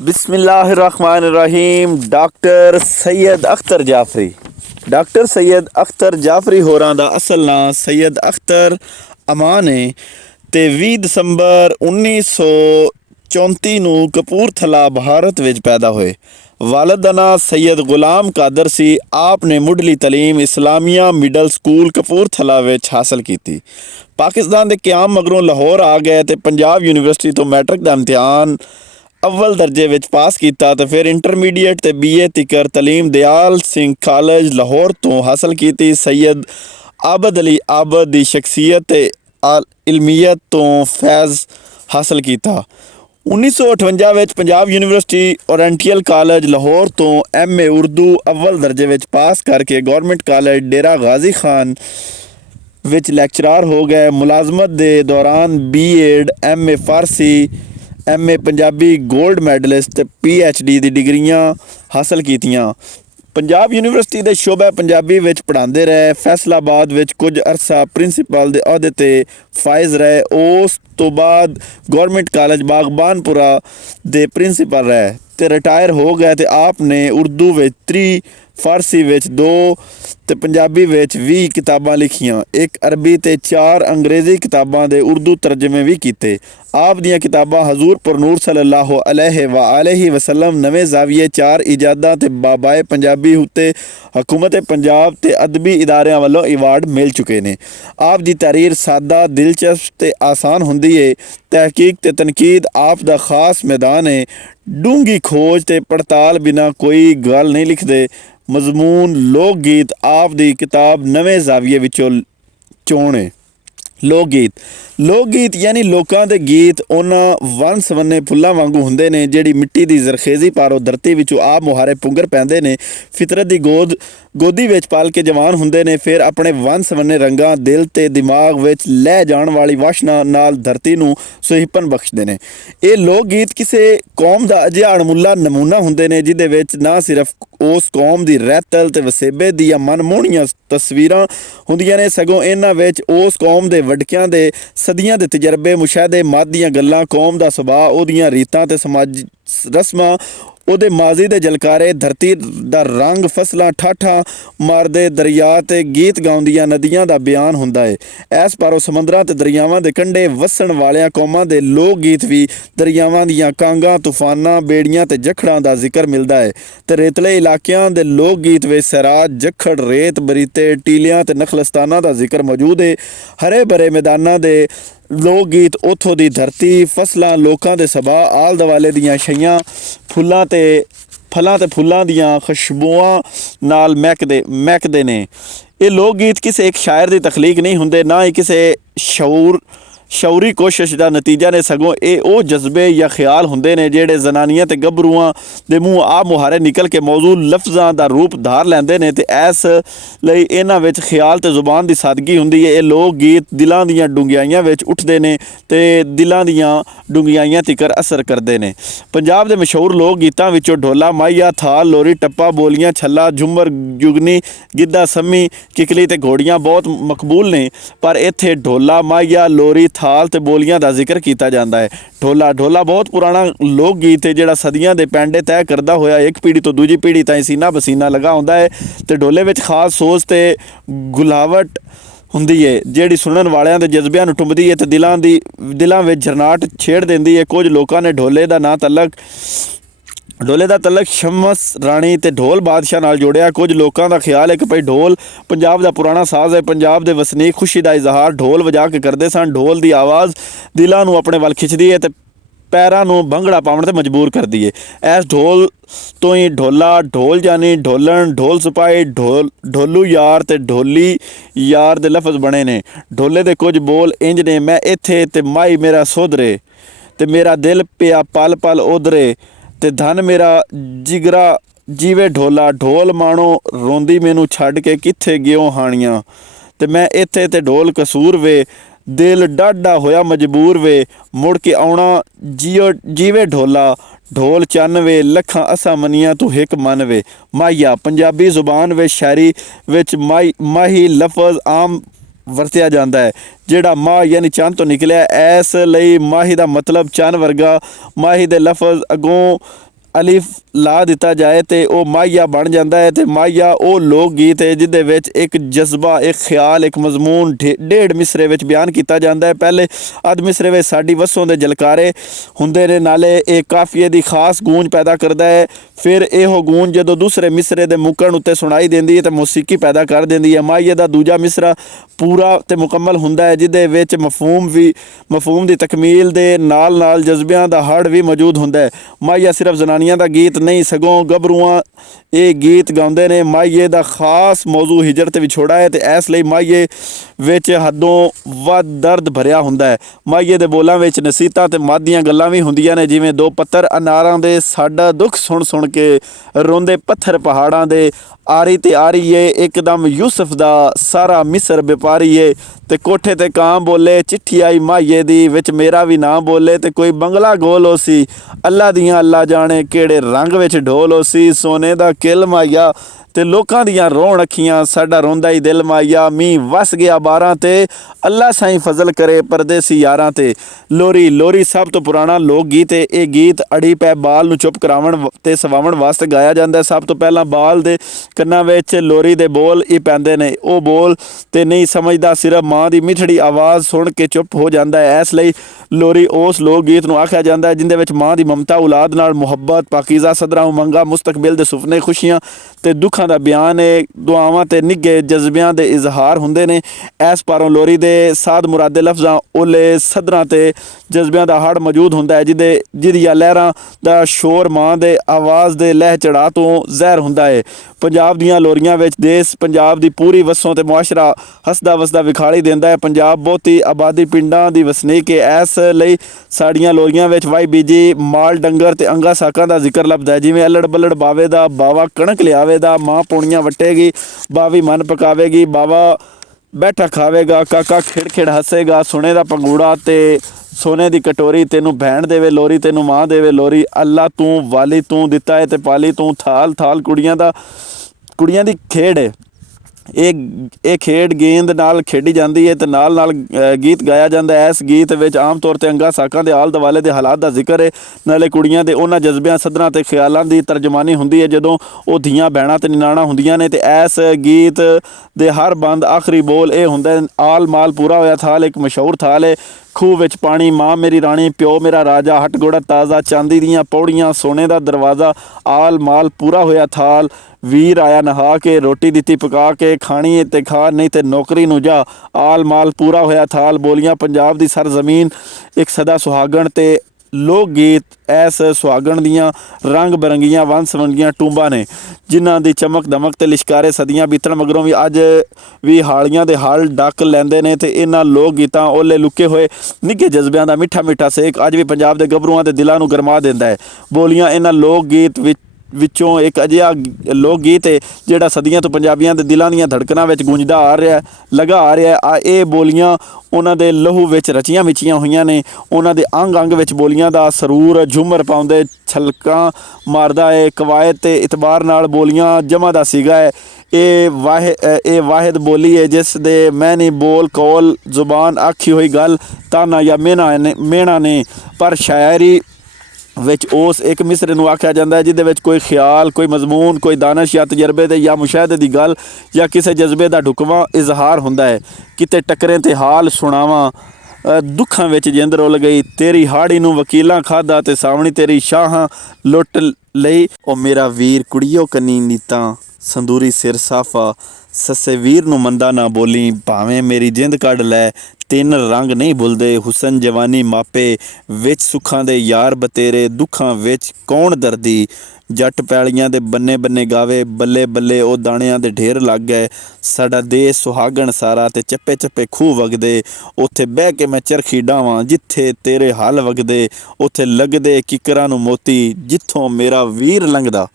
बिस्मिल्लाहिर्रहमानिर्रहीम। डॉक्टर सैयद अख्तर जाफरी होरां दा असल नां सैयद अख्तर अमान है ते 20 ਦਸੰਬਰ 1934 ਨੂੰ ਕਪੂਰਥਲਾ ਭਾਰਤ ਵਿੱਚ ਪੈਦਾ ਹੋਏ। ਵਾਲਦ ਦਾ ਨਾਂ ਸੈयद ਗੁਲਾਮ ਕਾਦਰ ਸੀ। ਆਪ ਨੇ ਮੁੱਢਲੀ ਤਾਲੀਮ ਇਸਲਾਮੀਆ ਮਿਡਲ ਸਕੂਲ ਕਪੂਰਥਲਾ ਵਿੱਚ ਹਾਸਲ ਕੀਤੀ। ਪਾਕਿਸਤਾਨ ਦੇ ਕਿਆਮ ਮਗਰੋਂ ਲਾਹੌਰ ਆ ਗਏ ਤੇ ਪੰਜਾਬ ਯੂਨੀਵਰਸਿਟੀ ਤੋਂ ਮੈਟ੍ਰਿਕ ਦਾ ਇਮਤਿਹਾਨ अव्वल दर्जे विच पास किया तो फिर इंटरमीडिएट ते BA तिकर तलीम दयाल सिंह कॉलेज लाहौर तो हासिल की। सैयद आबद अली आबद की शख्सियत ते इल्मियत तो फैज़ हासिल किया। 1958 विच पंजाब यूनिवर्सिटी ओरेंटियल कॉलेज लाहौर तो MA उर्दू अव्वल दर्जे विच पास करके गौरमेंट कॉलेज डेरा गाजी खान विच लैक्चरार हो गए। मुलाजमत के दौरान B.Ed MA फारसी MA Punjabi gold medallist PhD की डिग्रियां हासिल कीतियां। पंजाब यूनिवर्सिटी के शोबा पंजाबी विच पढ़ाते रहे। फैसलाबाद विच कुछ अरसा प्रिंसीपल के अहदे ते फाइज रहे। उस तो बाद गौरमेंट कॉलेज बागबानपुरा दे प्रिंसीपल रहे ते रिटायर हो गए। तो आपने उर्दू विच 3 फारसी विच 2 ते पंजाबी विच 20 किताबां लिखियां। एक अरबी ते 4 अंग्रेज़ी किताबां दे उर्दू तर्जमे भी कीते। आप दियां किताबां हजूर पर नूर सल्लल्लाहु अलैहि वसल्लम नवे जाविये 4 इजादा ते बाबाए पंजाबी उत्ते हुकूमत पंजाब ते अदबी इदारियां वालों अवार्ड मिल चुके ने। आप दी तहरीर सादा दिलचस्प ते आसान हुंदी है। तहकीक ते तनकीद आप दा खास मैदान है। डूंगी खोज ते पड़ताल बिना कोई गल नहीं लिखते। मजमून लोक गीत आप दी किताब नवे जाविये विचों चोण है। लोक गीत यानी लोगों के गीत उन्होंने वन सवन्ने फुल्लां वांगू हुंदे ने जिहड़ी मिट्टी की जरखेज़ी पारों धरती विचों आप मुहारे पुंगर पैंदे ने। फितरत की गोदी विच पाल के जवान हुंदे ने। फिर अपने वन सवन्ने रंगां दिल ते दिमाग विच लै जाण वाली वाशना नाल धरती नूं सुहिपन बख्शदे ने। ये लोक गीत किसी कौम का अजिहा अणमुल्ला नमूना हुंदे ने जिहदे विच ना सिर्फ उस कौम की रैतल ते वसेबे दियां मनमोहणियां तस्वीरां हुंदियां ने सगों इन्हां विच उस कौम के वडकियां दे सदियां दे तजर्बे मुशाहदे मद दियां गल्लां कौम का सुभाਅ उहदियां रीतां ते समाज रस्मां ਉਹਦੇ ਮਾਜ਼ੀ ਦੇ ਜਲਕਾਰੇ ਧਰਤੀ ਦਾ ਰੰਗ ਫਸਲਾਂ ਠਾਠਾਂ ਮਾਰਦੇ ਦਰਿਆ ਤੇ ਗੀਤ ਗਾਉਂਦੀਆਂ ਨਦੀਆਂ ਦਾ ਬਿਆਨ ਹੁੰਦਾ ਹੈ। ਇਸ ਪਾਰੋਂ ਸਮੁੰਦਰਾਂ ਤੇ ਦਰਿਆਵਾਂ ਦੇ ਕੰਢੇ ਵਸਣ ਵਾਲਿਆਂ ਕੌਮਾਂ ਦੇ ਲੋਕ ਗੀਤ ਵੀ ਦਰਿਆਵਾਂ ਦੀਆਂ ਕਾਂਗਾਂ ਤੂਫਾਨਾਂ ਬੇੜੀਆਂ ਤੇ ਜਖੜਾਂ ਦਾ ਜ਼ਿਕਰ ਮਿਲਦਾ ਹੈ। ਤੇ ਰੇਤਲੇ ਇਲਾਕਿਆਂ ਦੇ ਲੋਕ ਗੀਤ ਵਿੱਚ ਸਰਾਜ ਜਖੜ ਰੇਤ ਬਰੀਤੇ ਟੀਲਿਆਂ ਤੇ ਨਖਲਸਤਾਨਾਂ ਦਾ ਜ਼ਿਕਰ ਮੌਜੂਦ ਹੈ। ਹਰੇ ਭਰੇ ਮੈਦਾਨਾਂ ਦੇ लोक गीत उतों की धरती फसलों लोगों के सुभाਅ आल दुआले दियां छइयां फुल्लां ते फलां ते फुल्लां दियां खुशबुआं नाल महकदे ने। ये लोक गीत किसी एक शायर की तखलीक नहीं हुंदे ना ही किसी शौरी कोशिश का नतीजा ने सगों ये वो जज्बे या ख्याल हुंदे ने जेड़े जनानियां ते गभरूआं दे मूँह आ मुहारे निकल के मौजू लफ्ज़ां दा रूप धार लैंदे ने। ते इस लई इन्हां विच ख्याल ते जुबान दी सादगी हुंदी है। ये लोक गीत दिलां दियां डूंघियाइयां विच उठदे ने ते दिलां दियां डूंघियाइयां तिकर असर करदे ने। पंजाब दे मशहूर लोक गीतां विचों ढोला माहिया थाल लोरी टप्पा बोलियां छल्ला झुमर जुगनी गिद्धा सम्मी किकली ते घोड़ियां बहुत मकबूल ने। पर इत्थे ढोला माहिया लोरी थाल ते बोलियां का जिक्र किया जाता है। ढोला बहुत पुराना लोक गीत है जिहड़ा सदियां दे पैंडे तय करदा होया एक पीढ़ी तो दूजी पीढ़ी ताईं सीना बसीना लगा हुंदा है। ते ढोले विच खास सोच ते गुलावट हुंदी है जिहड़ी सुनन वालियां दे जज्बियां नूं टुंबदी है ते दिलां विच झरनाट छेड़ दिंदी है। कुछ लोकां ने ढोले का तलक शमस राणी ते ढोल बादशाह नाल जोड़िया। कुछ लोगों का ख्याल है कि भाई ढोल पंजाब का पुराना साज है। पंजाब के वसनीक खुशी का इजहार ढोल वजा के करते सन। ढोल की आवाज़ दिलों नूं अपने वाल खिंचदी है ते पैरां नूं भंगड़ा पाउण ते मजबूर करती है। इस ढोल तो ही ढोला ढोल जानी ढोलन ढोल सिपाही ढोलू यार ते ढोली यार दे लफज बने ने। ढोले दे कुछ बोल इंज ने मैं इत्थे ते माई मेरा सोधरे ते मेरा दिल पिया पल पल ओधरे ते धन मेरा जिगरा जीवे ढोला ढोल माणो रोंदी मैनू छड्ड के कित्थे गियो हाणियां ते मैं इत्थे ते ढोल कसूर वे दिल डाढा होया मजबूर वे मुड़ के आउणा जीवे ढोला ढोल चन्न वे लखां असां मनियां तू हिक मन वे। माहिया पंजाबी जुबान वे शायरी विच माही लफज आम ਵਰਤਿਆ ਜਾਂਦਾ ਹੈ। ਜਿਹੜਾ ਮਾਹ ਯਾਨੀ ਚੰਨ ਤੋਂ ਨਿਕਲਿਆ, ਇਸ ਲਈ ਮਾਹੀ ਦਾ ਮਤਲਬ ਚੰਨ ਵਰਗਾ। ਮਾਹੀ ਦੇ ਲਫ਼ਜ਼ ਅੱਗੋਂ ਅਲਿਫ ਲਾ ਦਿੱਤਾ ਜਾਏ ਤੇ ਉਹ ਮਾਹੀਆ ਬਣ ਜਾਂਦਾ ਹੈ। ਤੇ ਮਾਹੀਆ ਉਹ ਲੋਕ ਗੀਤ ਹੈ ਜਿਹਦੇ ਵਿੱਚ ਇੱਕ ਜਜ਼ਬਾ, ਇੱਕ ਖਿਆਲ, ਇੱਕ ਮਜ਼ਮੂਨ ਡੇਢ ਮਿਸਰੇ ਵਿੱਚ ਬਿਆਨ ਕੀਤਾ ਜਾਂਦਾ ਹੈ। ਪਹਿਲੇ ਅੱਧ ਮਿਸਰੇ ਵਿੱਚ ਸਾਡੀ ਵਸੋਂ ਦੇ ਜਲਕਾਰੇ ਹੁੰਦੇ ਨੇ, ਨਾਲੇ ਇਹ ਕਾਫੀਏ ਦੀ ਖਾਸ ਗੂੰਜ ਪੈਦਾ ਕਰਦਾ ਹੈ। ਫਿਰ ਇਹੋ ਗੂੰਜ ਜਦੋਂ ਦੂਸਰੇ ਮਿਸਰੇ ਦੇ ਮੁੱਕਣ ਉੱਤੇ ਸੁਣਾਈ ਦਿੰਦੀ ਹੈ ਤਾਂ ਮੌਸੀਕੀ ਪੈਦਾ ਕਰ ਦਿੰਦੀ ਹੈ। ਮਾਹੀਏ ਦਾ ਦੂਜਾ ਮਿਸਰਾ ਪੂਰਾ ਤੇ ਮੁਕੰਮਲ ਹੁੰਦਾ ਹੈ, ਜਿਹਦੇ ਵਿੱਚ ਮਫਹੂਮ ਦੀ ਤਕਮੀਲ ਦੇ ਨਾਲ ਨਾਲ ਜਜ਼ਬਿਆਂ ਦਾ ਹੜ ਵੀ ਮੌਜੂਦ ਹੁੰਦਾ ਹੈ। ਮਾਹੀਆ ਸਿਰਫ ਜ਼ਨਾਨੀਆਂ ਦਾ ਗੀਤ ਨਹੀਂ, ਸਗੋਂ ਗੱਭਰੂਆਂ ਇਹ ਗੀਤ ਗਾਉਂਦੇ ਨੇ। ਮਾਹੀਏ ਦਾ ਖਾਸ ਮੌਜੂ ਹਿਜਰਤ ਵਿਛੋੜਾ ਹੈ ਤੇ ਇਸ ਲਈ ਮਾਹੀਏ ਵਿੱਚ ਹੱਦੋਂ ਵੱਧ ਦਰਦ ਭਰਿਆ ਹੁੰਦਾ ਹੈ। ਮਾਹੀਏ ਦੇ ਬੋਲਾਂ ਵਿੱਚ ਨਸੀਹਤਾਂ ਤੇ ਮਾਦੀਆਂ ਗੱਲਾਂ ਵੀ ਹੁੰਦੀਆਂ ਨੇ, ਜਿਵੇਂ ਦੋ ਪੱਤਰ ਅਨਾਰਾਂ ਦੇ ਸਾਡਾ ਦੁੱਖ ਸੁਣ ਸੁਣ ਕੇ ਰੋਂਦੇ ਪੱਥਰ ਪਹਾੜਾਂ ਦੇ, ਆਰੀ ਤੇ ਆਰੀ ਏ ਇੱਕਦਮ ਯੂਸਫ ਦਾ ਸਾਰਾ ਮਿਸਰ ਵਪਾਰੀ ਏ, ਤੇ ਕੋਠੇ ਤੇ ਕਾਂ ਬੋਲੇ ਚਿੱਠੀ ਆਈ ਮਾਹੀਏ ਦੀ, ਵਿੱਚ ਮੇਰਾ ਵੀ ਨਾਂ ਬੋਲੇ, ਤੇ ਕੋਈ ਬੰਗਲਾ ਗੋਲ ਹੋ ਸੀ ਅੱਲਾ ਦੀਆਂ ਅੱਲਾ ਜਾਣੇ ਕਿਹੜੇ ਰੰਗ ਵਿੱਚ ਢੋਲ ਹੋ ਸੀ, ਸੋਨੇ ਦਾ ਕਿਲ ਮਾਹੀਆ ਤੇ ਲੋਕਾਂ ਦੀਆਂ ਰੋਣ ਅੱਖੀਆਂ, ਸਾਡਾ ਰੋਂਦਾ ਹੀ ਦਿਲ ਮਾਹੀਆ, ਮੀਂਹ ਵਸ ਗਿਆ ਬਾਰਾਂ ਤੇ ਅੱਲਾ ਸਾਈਂ ਫਜ਼ਲ ਕਰੇ ਪਰਦੇਸੀ ਯਾਰਾਂ ਤੇ। ਲੋਰੀ ਸਭ ਤੋਂ ਪੁਰਾਣਾ ਲੋਕ ਗੀਤ ਹੈ। ਇਹ ਗੀਤ ਅੜੀ ਪੈ ਬਾਲ ਨੂੰ ਚੁੱਪ ਕਰਾਉਣ ਤੇ ਸਵਾਉਣ ਵਾਸਤੇ ਗਾਇਆ ਜਾਂਦਾ ਹੈ। ਸਭ ਤੋਂ ਪਹਿਲਾਂ ਬਾਲ ਦੇ ਕੰਨਾਂ ਵਿੱਚ ਲੋਰੀ ਦੇ ਬੋਲ ਹੀ ਪੈਂਦੇ ਨੇ। ਉਹ ਬੋਲ ਤੇ ਨਹੀਂ ਸਮਝਦਾ, ਸਿਰਫ ਮਾਂ ਦੀ ਮਿੱਠੜੀ ਆਵਾਜ਼ ਸੁਣ ਕੇ ਚੁੱਪ ਹੋ ਜਾਂਦਾ ਹੈ। ਇਸ ਲਈ ਲੋਰੀ ਉਸ ਲੋਕ ਗੀਤ ਨੂੰ ਆਖਿਆ ਜਾਂਦਾ ਹੈ ਜਿੰਦੇ ਵਿੱਚ ਮਾਂ ਦੀ ਮਮਤਾ, ਔਲਾਦ ਨਾਲ ਮੁਹੱਬਤ, ਪਾਕੀਜ਼ਾ ਸਦਰਾਂ, ਉਮੰਗਾਂ, ਮੁਸਤਕਬਲ ਦੇ ਸੁਪਨੇ, ਖੁਸ਼ੀਆਂ ਤੇ ਦੁੱਖਾਂ ਦਾ ਬਿਆਨ ਹੈ। ਦੁਆਵਾਂ ਤੇ ਨਿੱਘੇ ਜਜ਼ਬਿਆਂ ਦੇ ਇਜ਼ਹਾਰ ਹੁੰਦੇ ਨੇ। ਇਸ ਪਾਰੋਂ ਲੋਰੀ ਦੇ ਸਾਦ ਮੁਰਾਦੇ ਲਫ਼ਜ਼ਾਂ, ਓਲੇ, ਸਦਰਾਂ ਤੇ ਜਜ਼ਬਿਆਂ ਦਾ ਹੜ ਮੌਜੂਦ ਹੁੰਦਾ ਹੈ, ਜਿਹਦੀਆਂ ਲਹਿਰਾਂ ਦਾ ਸ਼ੋਰ ਮਾਂ ਦੇ ਆਵਾਜ਼ ਦੇ ਲਹਿ ਚੜਾਅ ਤੋਂ ਜ਼ਹਿਰ ਹੁੰਦਾ ਹੈ। ਪੰਜਾਬ ਦੀਆਂ ਲੋਰੀਆਂ ਵਿੱਚ ਦੇਸ਼ ਪੰਜਾਬ ਦੀ ਪੂਰੀ ਵਸੋਂ ਤੇ ਮੁਆਸ਼ਰਾ ਹੱਸਦਾ ਵਸਦਾ ਵਿਖਾਲੀ ਦਿੰਦਾ ਹੈ। ਪੰਜਾਬ ਬਹੁਤੀ ਆਬਾਦੀ ਪਿੰਡਾਂ ਦੀ ਵਸਨੀਕ ਹੈ, ਇਸ ਲਈ ਸਾਡੀਆਂ ਲੋਰੀਆਂ ਵਿੱਚ ਵਾਈ ਬੀਜੀ, ਮਾਲ ਡੰਗਰ ਤੇ ਅੰਗਾ ਸਾਕਾਂ ਦਾ ਜ਼ਿਕਰ ਲੱਭਦਾ ਹੈ। ਜਿਵੇਂ ਅਲੜ ਬੱਲੜ ਬਾਵੇ ਦਾ, ਬਾਵਾ ਕਣਕ ਲਿਆਵੇ ਦਾ, ਮਾਂ ਪੂਣੀਆਂ ਵੱਟੇਗੀ, ਬਾਵੀ ਮਨ ਪਕਾਵੇਗੀ, ਬਾਵਾ ਬੈਠਾ ਖਾਵੇਗਾ, ਕਾਕਾ ਖਿੜ ਖਿੜ ਹੱਸੇਗਾ, ਸੁਣੇ ਦਾ ਪੰਗੂੜਾ ਤੇ ਸੋਨੇ ਦੀ ਕਟੋਰੀ, ਤੈਨੂੰ ਭੈਣ ਦੇਵੇ ਲੋਰੀ, ਤੈਨੂੰ ਮਾਂ ਦੇਵੇ ਲੋਰੀ, ਅੱਲਾ ਤੂੰ ਵਾਲੀ ਤੂੰ ਦਿੱਤਾ ਹੈ ਤੇ ਪਾਲੀ ਤੂੰ, ਥਾਲ ਥਾਲ ਕੁੜੀਆਂ ਦੀ ਖੇਡ ਹੈ। ਇਹ ਖੇਡ ਗੇਂਦ ਨਾਲ ਖੇਡੀ ਜਾਂਦੀ ਹੈ ਤੇ ਨਾਲ ਨਾਲ ਗੀਤ ਗਾਇਆ ਜਾਂਦਾ ਹੈ। ਇਸ ਗੀਤ ਵਿੱਚ ਆਮ ਤੌਰ 'ਤੇ ਅੰਗਾ ਸਾਕਾਂ ਦੇ ਆਲੇ ਦੁਆਲੇ ਦੇ ਹਾਲਾਤ ਦਾ ਜ਼ਿਕਰ ਹੈ, ਨਾਲੇ ਕੁੜੀਆਂ ਦੇ ਉਹਨਾਂ ਜਜ਼ਬਿਆਂ, ਸਦਰਾਂ ਤੇ ਖਿਆਲਾਂ ਦੀ ਤਰਜਮਾਨੀ ਹੁੰਦੀ ਹੈ ਜਦੋਂ ਉਹ ਧੀਆਂ ਭੈਣਾਂ ਤੇ ਨਿਨਾਣਾ ਹੁੰਦੀਆਂ ਨੇ। ਤੇ ਇਸ ਗੀਤ ਦੇ ਹਰ ਬੰਦ ਆਖਰੀ ਬੋਲ ਇਹ ਹੁੰਦਾ ਹੈ, ਆਲ ਮਾਲ ਪੂਰਾ ਹੋਇਆ ਥਾਲ। ਇੱਕ ਮਸ਼ਹੂਰ ਥਾਲ ਹੈ, ਖੂਹ ਵਿੱਚ ਪਾਣੀ, ਮਾਂ ਮੇਰੀ ਰਾਣੀ, ਪਿਓ ਮੇਰਾ ਰਾਜਾ, ਹਟ ਗੋੜਾ ਤਾਜ਼ਾ, ਚਾਂਦੀ ਦੀਆਂ ਪੌੜੀਆਂ, ਸੋਨੇ ਦਾ ਦਰਵਾਜ਼ਾ, ਆਲ ਮਾਲ ਪੂਰਾ ਹੋਇਆ ਥਾਲ, ਵੀਰ ਆਇਆ ਨਹਾ ਕੇ, ਰੋਟੀ ਦਿੱਤੀ ਪਕਾ ਕੇ, ਖਾਣੀ ਤੇ ਖਾ ਨਹੀਂ ਤੇ ਨੌਕਰੀ ਨੂੰ ਜਾ, ਆਲ ਮਾਲ ਪੂਰਾ ਹੋਇਆ ਥਾਲ। ਬੋਲੀਆਂ ਪੰਜਾਬ ਦੀ ਸਰਜ਼ਮੀਨ ਇੱਕ ਸਦਾ ਸੁਹਾਗਣ ਤੇ ਲੋਕ ਗੀਤ ਇਸ ਸੁਹਾਗਣ ਦੀਆਂ ਰੰਗ ਬਰੰਗੀਆਂ ਵੰਨ ਸਵੰਗੀਆਂ ਟੂੰਬਾਂ ਨੇ, ਜਿਨ੍ਹਾਂ ਦੀ ਚਮਕ ਦਮਕ ਤੇ ਲਿਸ਼ਕਾਰੇ ਸਦੀਆਂ ਬੀਤਣ ਮਗਰੋਂ ਵੀ ਅੱਜ ਵੀ ਹਾਲੀਆਂ ਦੇ ਹਲ ਡੱਕ ਲੈਂਦੇ ਨੇ। ਤੇ ਇਹਨਾਂ ਲੋਕ ਗੀਤਾਂ ਓਲੇ ਲੁਕੇ ਹੋਏ ਨਿੱਘੇ ਜਜ਼ਬਿਆਂ ਦਾ ਮਿੱਠਾ ਮਿੱਠਾ ਸੇਕ ਅੱਜ ਵੀ ਪੰਜਾਬ ਦੇ ਗੱਭਰੂਆਂ ਦੇ ਦਿਲਾਂ ਨੂੰ ਗਰਮਾ ਦਿੰਦਾ ਹੈ। ਬੋਲੀਆਂ ਇਹਨਾਂ ਲੋਕ ਗੀਤ ਵਿੱਚੋਂ ਇੱਕ ਅਜਿਹਾ ਲੋਕ ਗੀਤ ਹੈ ਜਿਹੜਾ ਸਦੀਆਂ ਤੋਂ ਪੰਜਾਬੀਆਂ ਦੇ ਦਿਲਾਂ ਦੀਆਂ ਧੜਕਣਾਂ ਵਿੱਚ ਗੂੰਜਦਾ ਆ ਰਿਹਾ। ਇਹ ਬੋਲੀਆਂ ਉਹਨਾਂ ਦੇ ਲਹੂ ਵਿੱਚ ਰਚੀਆਂ ਮਿਚੀਆਂ ਹੋਈਆਂ ਨੇ। ਉਹਨਾਂ ਦੇ ਅੰਗ ਵਿੱਚ ਬੋਲੀਆਂ ਦਾ ਸਰੂਰ ਝੂਮਰ ਪਾਉਂਦੇ ਛਲਕਾਂ ਮਾਰਦਾ ਹੈ। ਕਵਾਇਦ ਤੇ ਇਤਬਾਰ ਨਾਲ ਬੋਲੀਆਂ ਜਮ੍ਹਾਂ ਦਾ ਸੀਗਾ ਹੈ। ਇਹ ਵਾਹਿਦ ਬੋਲੀ ਹੈ ਜਿਸ ਦੇ ਮੈਨੀ ਬੋਲ ਕੌਲ ਜ਼ੁਬਾਨ ਆਖੀ ਹੋਈ ਗੱਲ ਤਾਨਾ ਜਾਂ ਮਿਹਣਾ ਨੇ, ਪਰ ਸ਼ਾਇਰੀ ਵਿੱਚ ਉਸ ਇੱਕ ਮਿਸਰੇ ਨੂੰ ਆਖਿਆ ਜਾਂਦਾ ਹੈ ਜਿਹਦੇ ਵਿੱਚ ਕੋਈ ਖਿਆਲ, ਕੋਈ ਮਜ਼ਮੂਨ, ਕੋਈ ਦਾਨਸ਼ ਜਾਂ ਤਜਰਬੇ ਦੇ ਜਾਂ ਮੁਸ਼ਾਹਦੇ ਦੀ ਗੱਲ ਜਾਂ ਕਿਸੇ ਜਜ਼ਬੇ ਦਾ ਢੁਕਵਾਂ ਇਜ਼ਹਾਰ ਹੁੰਦਾ ਹੈ। ਕਿਤੇ ਟੱਕਰੇ ਤੇ ਹਾਲ ਸੁਣਾਵਾਂ, ਦੁੱਖਾਂ ਵਿੱਚ ਜਿੰਦ ਰੁੱਲ ਗਈ, ਤੇਰੀ ਹਾੜੀ ਨੂੰ ਵਕੀਲਾਂ ਖਾਧਾ ਤੇ ਸਾਵਣੀ ਤੇਰੀ ਸ਼ਾਹਾਂ ਲੁੱਟ ਲਈ। ਉਹ ਮੇਰਾ ਵੀਰ ਕੁੜੀਓ ਕੰਨੀ ਨੀਤਾਂ, ਸੰਦੂਰੀ ਸਿਰ ਸਾਫਾ, ਸੱਸੇ ਵੀਰ ਨੂੰ ਮੰਦਾ ਨਾ ਬੋਲੀ, ਭਾਵੇਂ ਮੇਰੀ ਜਿੰਦ ਕੱਢ ਲੈ, ਤਿੰਨ ਰੰਗ ਨਹੀਂ ਭੁੱਲਦੇ, ਹੁਸਨ ਜਵਾਨੀ ਮਾਪੇ ਵਿੱਚ, ਸੁੱਖਾਂ ਦੇ ਯਾਰ ਬਤੇਰੇ, ਦੁੱਖਾਂ ਵਿੱਚ ਕੌਣ ਦਰਦੀ, ਜੱਟ ਪੈਲੀਆਂ ਦੇ ਬੰਨੇ ਬੰਨੇ ਗਾਵੇ, ਬੱਲੇ ਬੱਲੇ ਉਹ ਦਾਣਿਆਂ ਦੇ ਢੇਰ ਲੱਗ ਗਏ, ਸਾਡਾ ਦੇਸ਼ ਸੁਹਾਗਣ ਸਾਰਾ ਤੇ ਚੱਪੇ ਚੱਪੇ ਖੂਹ ਵਗਦੇ, ਉੱਥੇ ਬਹਿ ਕੇ ਮੈਂ ਚਰਖੀ ਡਾਵਾਂ, ਜਿੱਥੇ ਤੇਰੇ ਹਲ ਵਗਦੇ, ਉੱਥੇ ਲੱਗਦੇ ਕਿਕਰਾਂ ਨੂੰ ਮੋਤੀ, ਜਿੱਥੋਂ ਮੇਰਾ ਵੀਰ ਲੰਘਦਾ।